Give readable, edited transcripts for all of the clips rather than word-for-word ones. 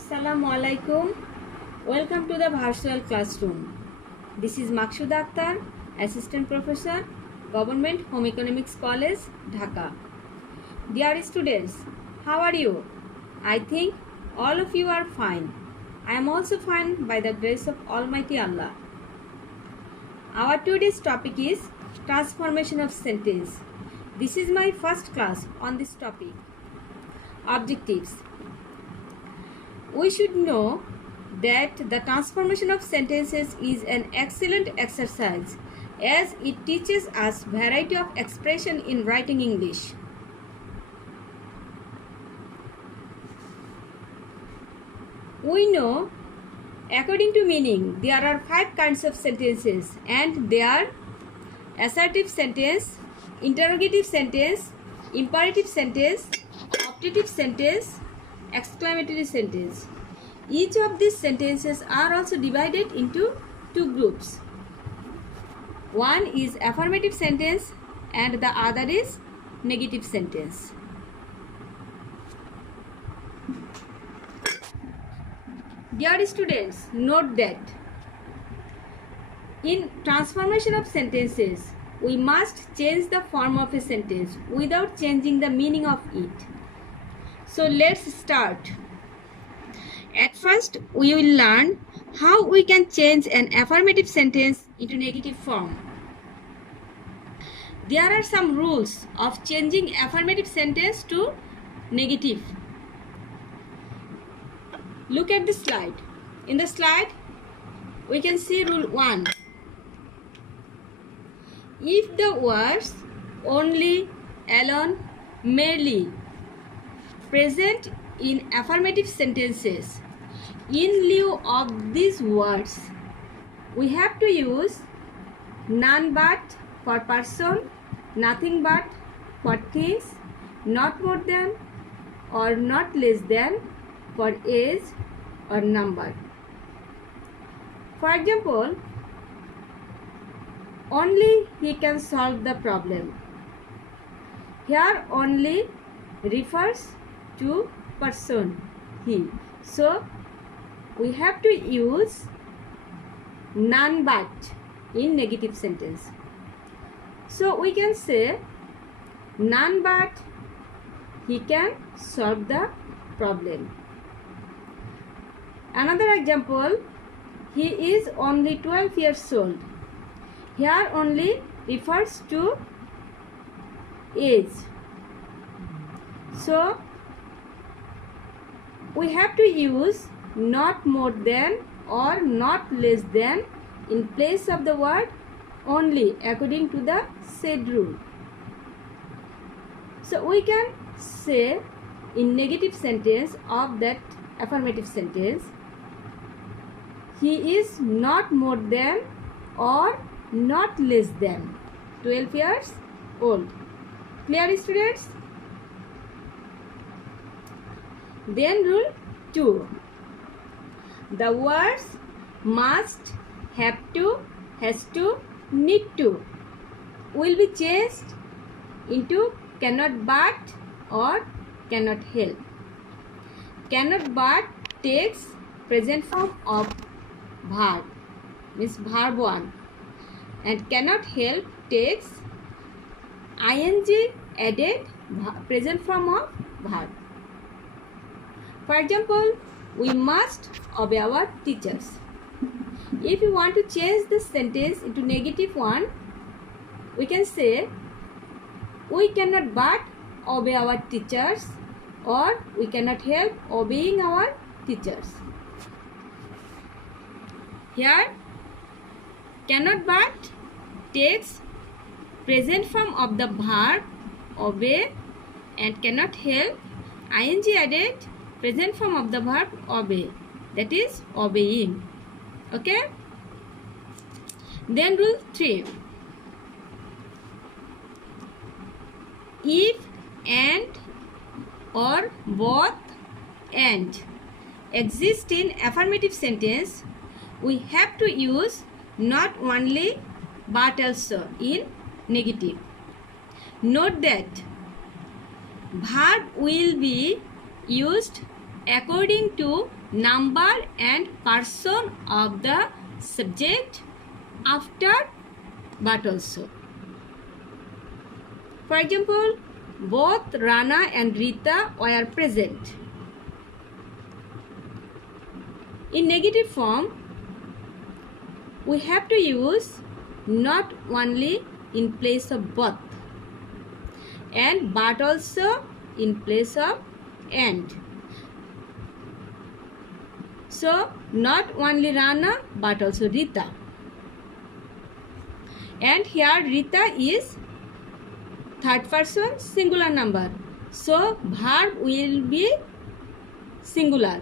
Assalamu alaikum. Welcome to the virtual classroom. This is Maksud Akhtar, Assistant Professor, Government Home Economics College, Dhaka. Dear students, how are you? I think all of you are fine. I am also fine by the grace of Almighty Allah. Our today's topic is transformation of sentence. This is my first class on this topic. Objectives. We should know that the transformation of sentences is an excellent exercise as it teaches us variety of expression in writing English. We know according to meaning there are 5 kinds of sentences and they are assertive sentence, interrogative sentence, imperative sentence, optative sentence, exclamatory sentence. Each of these sentences are also divided into 2 groups. One is affirmative sentence and the other is negative sentence. Dear students, note that in transformation of sentences, we must change the form of a sentence without changing the meaning of it. So let's start. At first, we will learn how we can change an affirmative sentence into negative form. There are some rules of changing affirmative sentence to negative. Look at the slide. In the slide, we can see rule 1. If the words only, alone, merely present in affirmative sentences, in lieu of these words, we have to use none but for person, nothing but for things, not more than or not less than for age or number. For example, only he can solve the problem. Here only refers to person, he. So we have to use none but in negative sentence. So we can say none but he can solve the problem. Another example, he is only 12 years old. Here only refers to age. So we have to use not more than or not less than in place of the word only according to the said rule. So we can say in negative sentence of that affirmative sentence, he is not more than or not less than 12 years old. Clear, students? Then rule 2. The words must, have to, has to, need to will be changed into cannot but or cannot help. Cannot but takes present form of verb, means verb 1, and cannot help takes ing added present form of verb. For example, we must obey our teachers. If you want to change the sentence into negative one, we can say we cannot but obey our teachers or we cannot help obeying our teachers. Here, cannot but takes present form of the verb obey and cannot help ing added present form of the verb obey, that is obeying. Okay? Then rule 3. If and or both and exist in affirmative sentence, we have to use not only but also in negative. Note that verb will be used according to number and person of the subject after but also. For example, both Rana and Rita were present. In negative form, we have to use not only in place of both and but also in place of and. So, not only Rana but also Rita. And here Rita is third person singular number. So, verb will be singular.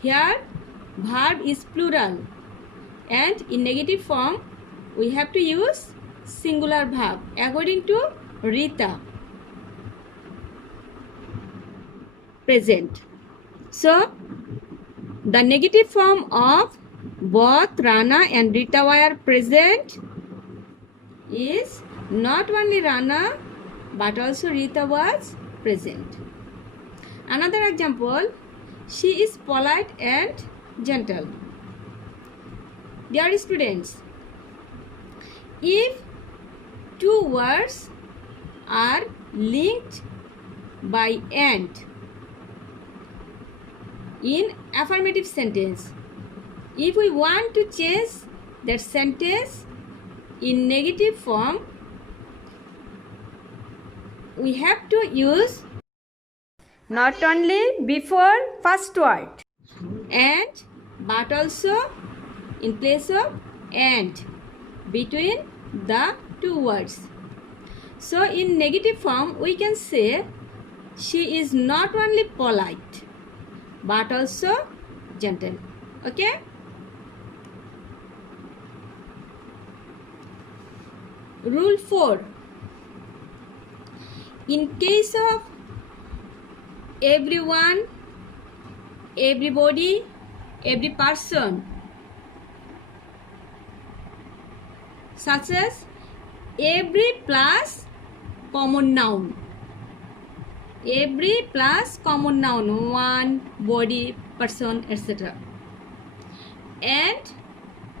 Here verb is plural. And in negative form, we have to use singular verb according to Rita. Present. So, the negative form of both Rana and Rita were present is not only Rana but also Rita was present. Another example, she is polite and gentle. Dear students, if two words are linked by and in affirmative sentence, if we want to change that sentence in negative form, we have to use not only before first word and but also in place of and between the two words. So in negative form, we can say she is not only polite but also gentle. Okay? Rule 4. In case of everyone, everybody, every person, such as every plus common noun. Every plus common noun, one, body, person, etc. And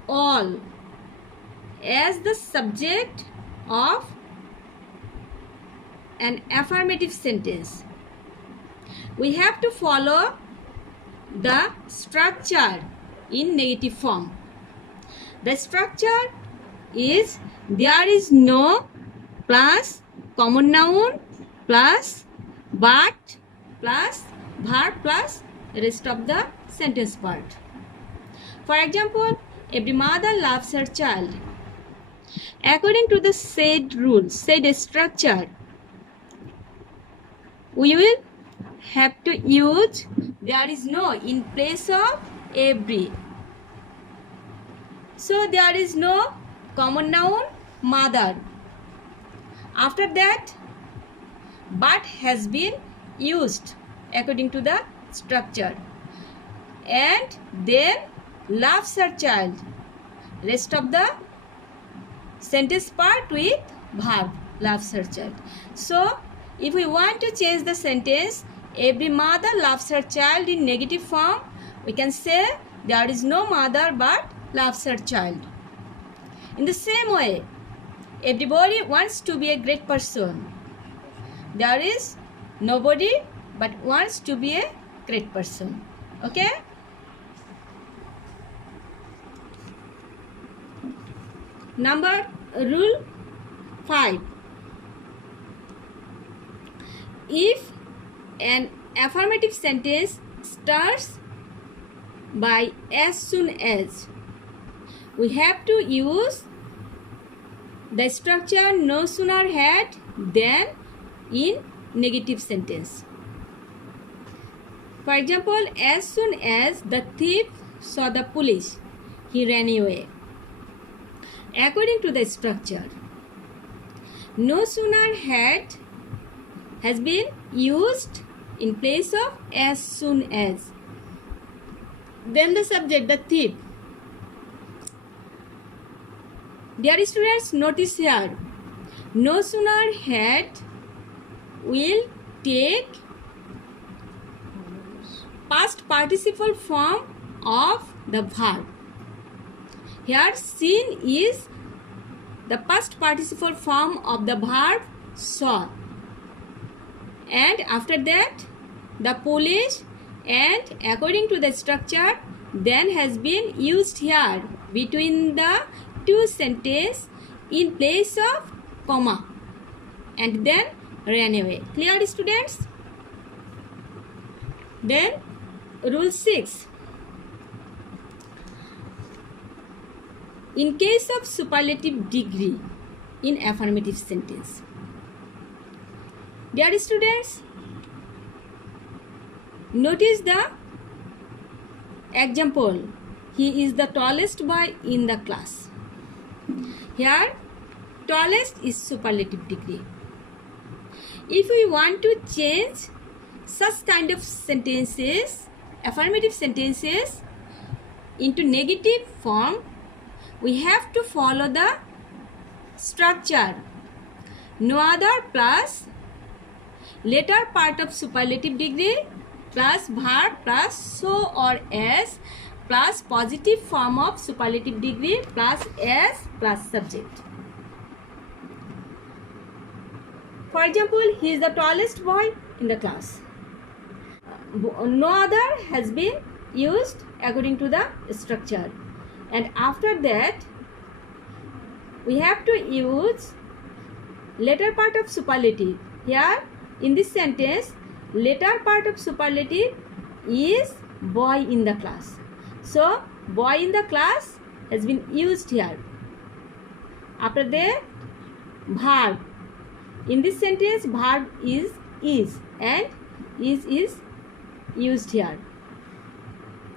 all as the subject of an affirmative sentence. We have to follow the structure in negative form. The structure is there is no plus common noun plus but plus verb plus rest of the sentence part. For example, every mother loves her child. According to the said rule, said structure, we will have to use there is no in place of every. So there is no common noun mother. After that, but has been used according to the structure. And then loves her child. Rest of the sentence part with verb loves her child. So if we want to change the sentence every mother loves her child in negative form, we can say there is no mother but loves her child. In the same way, everybody wants to be a great person. There is nobody but wants to be a great person. Okay? Rule 5. If an affirmative sentence starts by as soon as, we have to use the structure no sooner had than in negative sentence. For example, as soon as the thief saw the police, he ran away. According to the structure, no sooner had has been used in place of as soon as. Then the subject, the thief. Dear students, notice here, no sooner had will take past participle form of the verb. Here seen is the past participle form of the verb saw, and after that the polish, and according to the structure then has been used here between the two sentences in place of comma, and then ran away. Clear, students? Then rule 6. In case of superlative degree in affirmative sentence. Dear students, notice the example. He is the tallest boy in the class. Here, tallest is superlative degree. If we want to change such kind of sentences, affirmative sentences, into negative form, we have to follow the structure. No other plus later part of superlative degree plus verb plus so or as plus positive form of superlative degree plus as plus subject. For example, he is the tallest boy in the class. No other has been used according to the structure, and after that we have to use later part of superlative. Here in this sentence, later part of superlative is boy in the class. So boy in the class has been used here. After that, verb. In this sentence, verb is and is used here.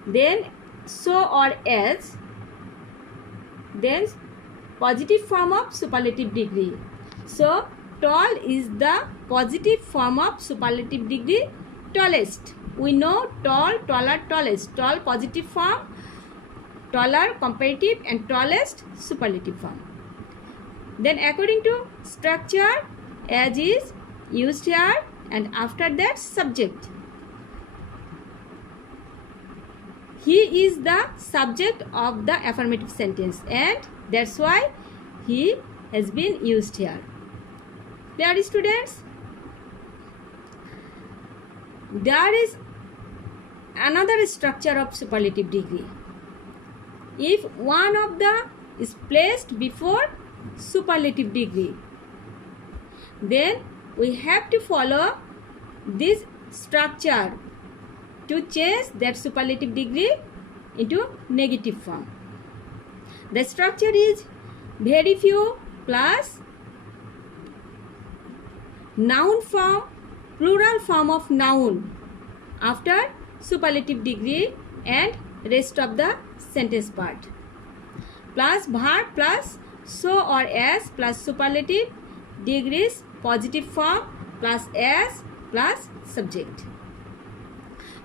Then so or as, then positive form of superlative degree. So tall is the positive form of superlative degree tallest. We know tall, taller, tallest. Tall positive form, taller comparative, and tallest superlative form. Then according to structure, as is used here, and after that subject. He is the subject of the affirmative sentence, and that's why he has been used here. Clear, students? There is another structure of superlative degree. If one of the is placed before superlative degree, then we have to follow this structure to change that superlative degree into negative form. The structure is very few plus noun form, plural form of noun after superlative degree and rest of the sentence part, plus verb plus so or as plus superlative degrees positive form plus as plus subject.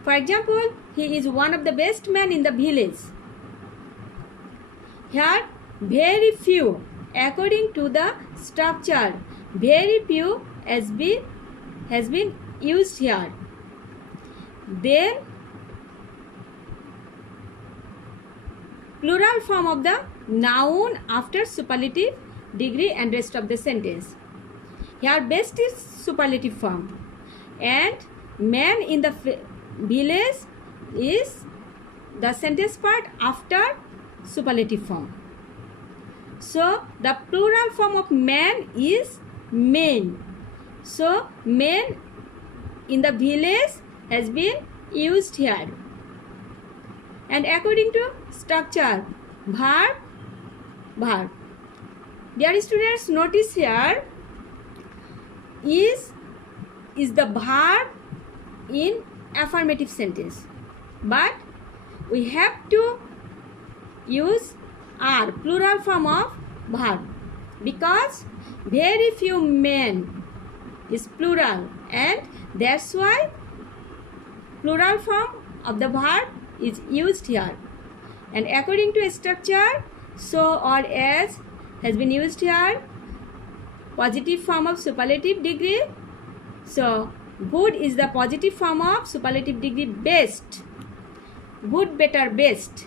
For example, he is one of the best men in the village. Here, very few, according to the structure, very few has been used here. Then plural form of the noun after superlative degree and rest of the sentence. Here best is superlative form, and man in the village is the sentence part after superlative form. So the plural form of man is men. So men in the village has been used here. And according to structure, verb. Dear students, notice here is the verb in affirmative sentence, but we have to use are, plural form of verb, because very few men is plural, and that's why plural form of the verb is used here. And according to structure, so or as has been used here, positive form of superlative degree. So Good is the positive form of superlative degree best. Good, better, best.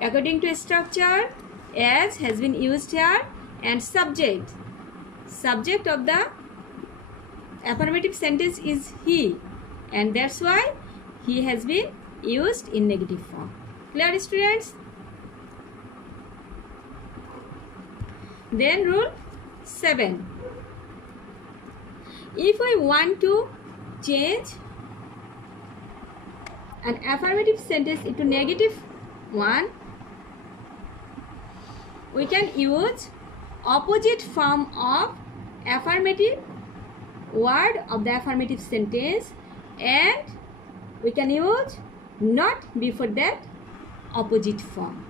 According to structure, as has been used here, and subject. Subject of the affirmative sentence is he, and that's why he has been used in negative form. Clear, students? Then rule 7. If we want to change an affirmative sentence into negative one, we can use opposite form of affirmative word of the affirmative sentence, and we can use not before that opposite form.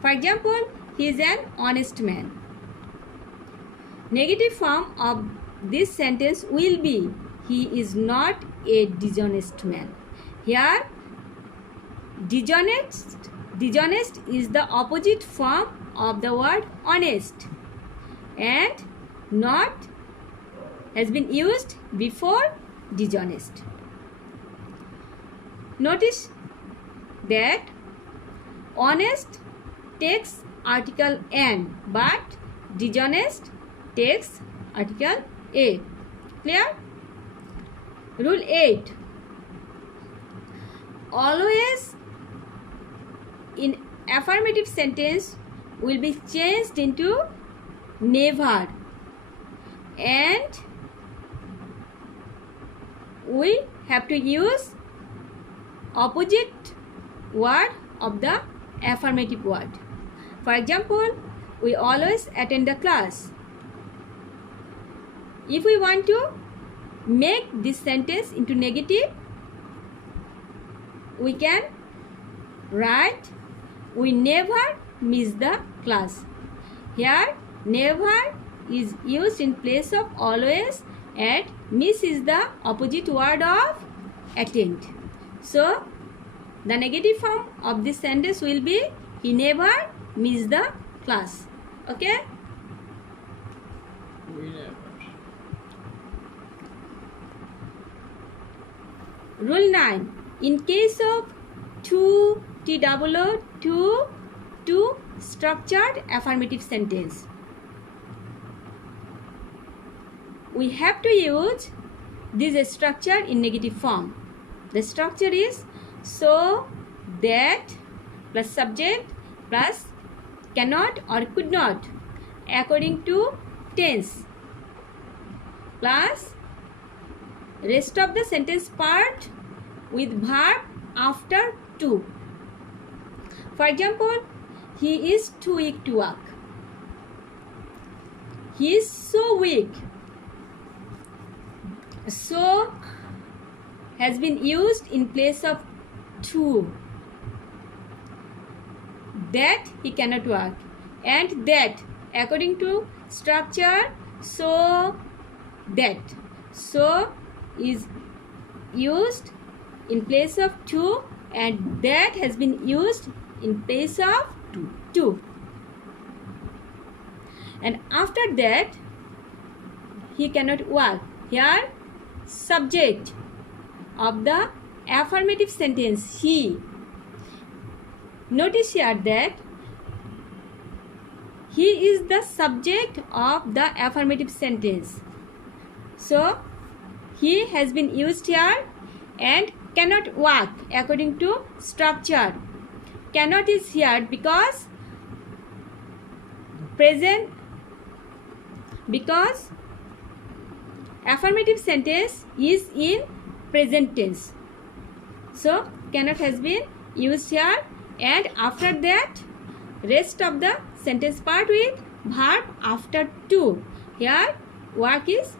For example, he is an honest man. Negative form of this sentence will be he is not a dishonest man. Here, dishonest is the opposite form of the word honest, and not has been used before dishonest. Notice that honest takes article an, but dishonest takes article a. Clear? Rule 8. Always in affirmative sentence will be changed into never, and we have to use opposite word of the affirmative word. For example, we always attend the class. If we want to make this sentence into negative, we can write we never miss the class. Here, never is used in place of always, and miss is the opposite word of attend. So, the negative form of this sentence will be he never missed the class. Okay? We never. Rule 9. In case of two structured affirmative sentence, we have to use this structure in negative form. The structure is so that plus subject plus cannot or could not according to tense plus rest of the sentence part with verb after to. For example, he is too weak to walk. He is so weak. So has been used in place of to. That he cannot walk, and that according to structure so that so is used in place of to, and that has been used in place of to. And after that he cannot walk. Here subject of the affirmative sentence he. Notice here that he is the subject of the affirmative sentence. So he has been used here, and cannot walk according to structure. Cannot is here because present, because affirmative sentence is in present tense. So cannot has been used here, and after that rest of the sentence part with verb after to. Here work is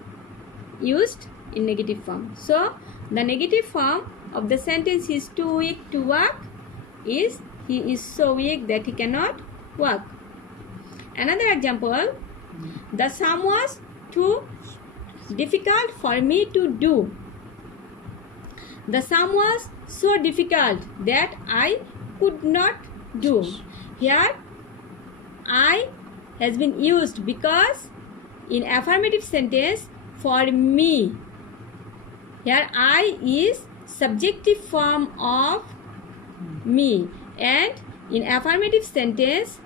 used in negative form. So the negative form of the sentence is too weak to walk is he is so weak that he cannot walk. Another example, the sum was too difficult for me to do. The sum was so difficult that I could not do. Here I has been used because in affirmative sentence for me. Here I is subjective form of me, and in affirmative sentence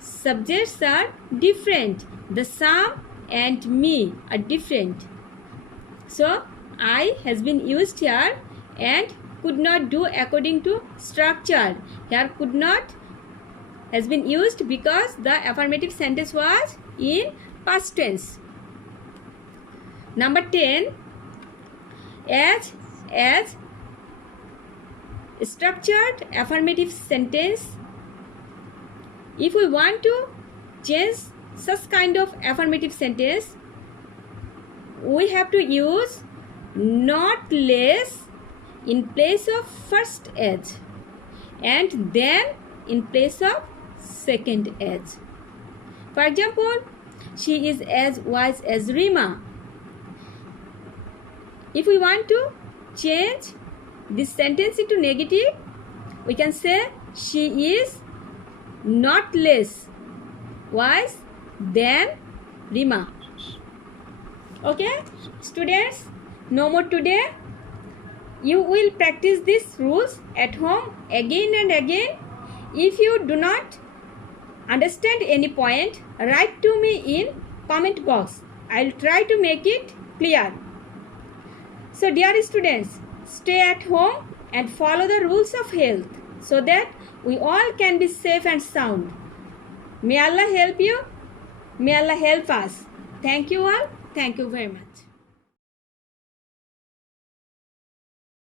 subjects are different. The some and me are different. So I has been used here, and could not do according to structure. Here could not has been used because the affirmative sentence was in past tense. Number 10, as structured affirmative sentence. If we want to change such kind of affirmative sentence, we have to use not less in place of first as and then in place of second as. For example, she is as wise as Rima. If we want to change this sentence into negative, we can say she is not less wise than Rima. Okay, students, no more today. You will practice these rules at home again and again. If you do not understand any point, write to me in comment box. I'll try to make it clear. So dear students, stay at home and follow the rules of health so that we all can be safe and sound. May Allah help you. May Allah help us. Thank you all. Thank you very much.